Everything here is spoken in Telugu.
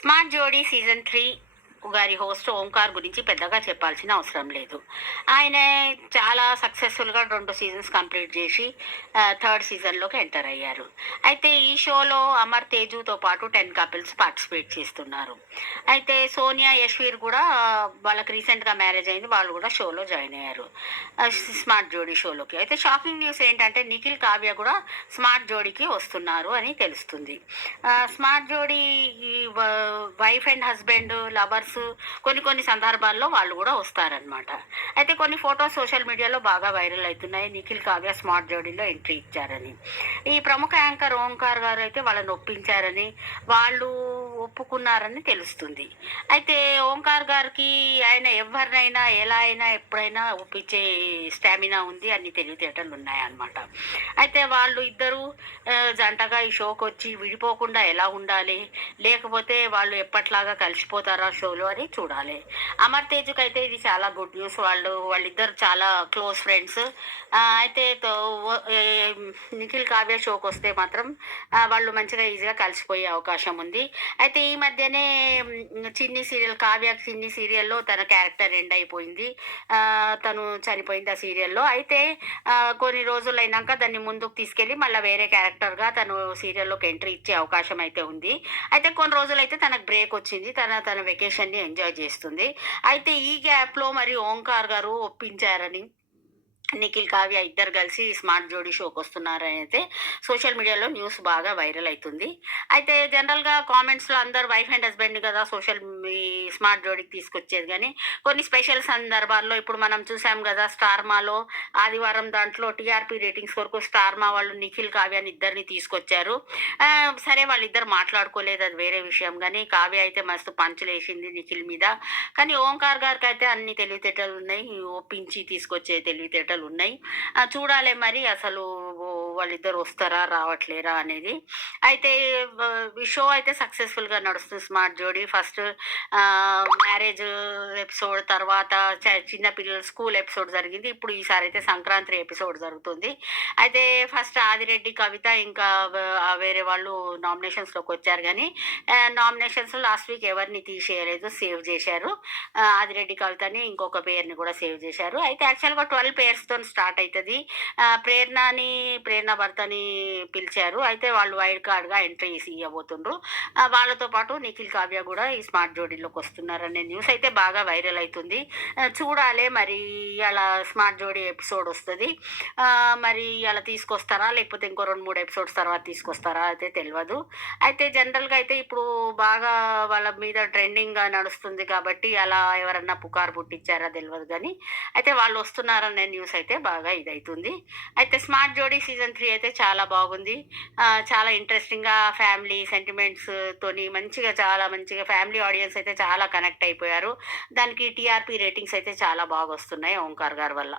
స్మార్ట్ జోడీ సీజన్ 3 గారి హోస్ట్ ఓంకార్ గురించి పెద్దగా చెప్పాల్సిన అవసరం లేదు. ఆయన చాలా సక్సెస్‌ఫుల్‌గా 2 సీజన్స్ కంప్లీట్ చేసి థర్డ్ సీజన్‌లోకి ఎంటర్ అయ్యారు. అయితే ఈ షోలో అమర్ తేజుతో పాటు 10 కపుల్స్ పార్టిసిపేట్ చేస్తున్నారు. అయితే సోనియా, యశ్వీర్ కూడా వాళ్ళకి రీసెంట్‌గా మ్యారేజ్ అయింది. వాళ్ళు కూడా షోలో జాయిన్ అయ్యారు. స్మార్ట్ జోడీ షోలోకి. అయితే షాకింగ్ న్యూస్ ఏంటంటే నిఖిల్, కావ్య కూడా స్మార్ట్ జోడీకి వస్తున్నారు అని తెలుస్తుంది. స్మార్ట్ జోడీ ఈ వైఫ్ అండ్ హస్బెండ్ లవర్స్ కొన్ని కొన్ని సందర్భాల్లో వాళ్ళు కూడా వస్తారనమాట. అయితే కొన్ని ఫొటోస్ సోషల్ మీడియాలో బాగా వైరల్ అవుతున్నాయి. నిఖిల్, కావ్య స్మార్ట్ జోడీలో ఎంట్రీ ఇచ్చారని. ఈ ప్రముఖ యాంకర్ ఓంకార్ గారు అయితే వాళ్ళని ఒప్పించారని, వాళ్ళు ఒప్పుకున్నారని తెలుస్తుంది. అయితే ఓంకార్ గారికి ఆయన ఎవరినైనా ఎలా అయినా ఎప్పుడైనా ఒప్పించే స్టామినా ఉంది, అన్ని తెలివితేటలు ఉన్నాయన్నమాట. అయితే వాళ్ళు ఇద్దరు జంటగా ఈ షోకి వచ్చి విడిపోకుండా ఎలా ఉండాలి, లేకపోతే వాళ్ళు ఎప్పట్లాగా కలిసిపోతారా షోలో అని చూడాలి. అమర్ తేజుకి అయితే ఇది చాలా గుడ్ న్యూస్. వాళ్ళిద్దరు చాలా క్లోజ్ ఫ్రెండ్స్. అయితే నిఖిల్, కావ్య షోకి వస్తే మాత్రం వాళ్ళు మంచిగా ఈజీగా కలిసిపోయే అవకాశం ఉంది. అయితే ఈ మధ్యనే చిన్ని సీరియల్, కావ్య చిన్ని సీరియల్లో తన క్యారెక్టర్ ఎండ్ అయిపోయింది. తను చనిపోయింది ఆ సీరియల్లో. అయితే కొన్ని రోజులు అయినాక దాన్ని ముందుకు తీసుకెళ్ళి మళ్ళీ వేరే క్యారెక్టర్గా తను సీరియల్లోకి ఎంట్రీ ఇచ్చే అవకాశం అయితే ఉంది. అయితే కొన్ని రోజులైతే తనకు బ్రేక్ వచ్చింది. తన వెకేషన్ని ఎంజాయ్ చేస్తుంది. అయితే ఈ గ్యాప్లో మరి ఓంకార్ గారు ఒప్పించారని, నిఖిల్, కావ్య ఇద్దరు కలిసి స్మార్ట్ జోడీ షోకి వస్తున్నారని అయితే సోషల్ మీడియాలో న్యూస్ బాగా వైరల్ అవుతుంది. అయితే జనరల్గా కామెంట్స్లో అందరు వైఫ్ అండ్ హస్బెండ్ కదా ఈ స్మార్ట్ జోడీకి తీసుకొచ్చేది, కానీ కొన్ని స్పెషల్ సందర్భాల్లో ఇప్పుడు మనం చూసాం కదా, స్టార్మాలో ఆదివారం దాంట్లో టీఆర్పీ రేటింగ్స్ కొరకు స్టార్మా వాళ్ళు నిఖిల్, కావ్యాని ఇద్దరిని తీసుకొచ్చారు. సరే వాళ్ళిద్దరు మాట్లాడుకోలేదు, అది వేరే విషయం. కానీ కావ్య అయితే మస్తు పంచులు వేసింది నిఖిల్ మీద. కానీ ఓంకార్ గారికి అయితే అన్ని తెలివితేటలు ఉన్నాయి, ఒప్పించి తీసుకొచ్చే తెలివితేటలు ఉన్నాయి. చూడాలి మరి అసలు వాళ్ళిద్దరు వస్తారా రావట్లేరా అనేది. అయితే ఈ షో అయితే సక్సెస్ఫుల్గా నడుస్తుంది స్మార్ట్ జోడీ. ఫస్ట్ మ్యారేజ్ ఎపిసోడ్, తర్వాత చిన్న పిల్లల స్కూల్ ఎపిసోడ్ జరిగింది. ఇప్పుడు ఈసారి అయితే సంక్రాంతి ఎపిసోడ్ జరుగుతుంది. అయితే ఫస్ట్ ఆదిరెడ్డి, కవిత ఇంకా వేరే వాళ్ళు నామినేషన్స్లోకి వచ్చారు. కానీ నామినేషన్స్లో లాస్ట్ వీక్ ఎవరిని తీసేయలేదు, సేవ్ చేశారు. ఆదిరెడ్డి, కవితని ఇంకొక పేరుని కూడా సేవ్ చేశారు. అయితే యాక్చువల్గా 12 పేర్స్తో స్టార్ట్ అవుతుంది. ప్రేరణ భర్తని పిలిచారు. అయితే వాళ్ళు వైల్డ్ కార్డ్గా ఎంట్రీ ఇవ్వబోతుండ్రు. వాళ్ళతో పాటు నిఖిల్, కావ్య కూడా ఈ స్మార్ట్ జోడీలోకి వస్తున్నారనే న్యూస్ అయితే బాగా వైరల్ అవుతుంది. చూడాలి మరి అలా స్మార్ట్ జోడీ ఎపిసోడ్ వస్తుంది. మరి అలా తీసుకొస్తారా లేకపోతే ఇంకో 2-3 ఎపిసోడ్స్ తర్వాత తీసుకొస్తారా అయితే తెలియదు. అయితే జనరల్గా అయితే ఇప్పుడు బాగా వాళ్ళ మీద ట్రెండింగ్గా నడుస్తుంది కాబట్టి అలా ఎవరన్నా పుకారు పుట్టించారా తెలియదు. కానీ అయితే వాళ్ళు వస్తున్నారనే న్యూస్ అయితే బాగా ఇదవుతుంది. అయితే స్మార్ట్ జోడీ సీజన్ 3 అయితే చాలా బాగుంది. చాలా ఇంట్రెస్టింగ్గా ఫ్యామిలీ సెంటిమెంట్స్ తోని చాలా మంచిగా ఫ్యామిలీ ఆడియన్స్ అయితే చాలా కనెక్ట్ అయిపోయారు. దానికి టీఆర్పీ రేటింగ్స్ అయితే చాలా బాగా వస్తున్నాయి ఓంకార్ గారి వల్ల.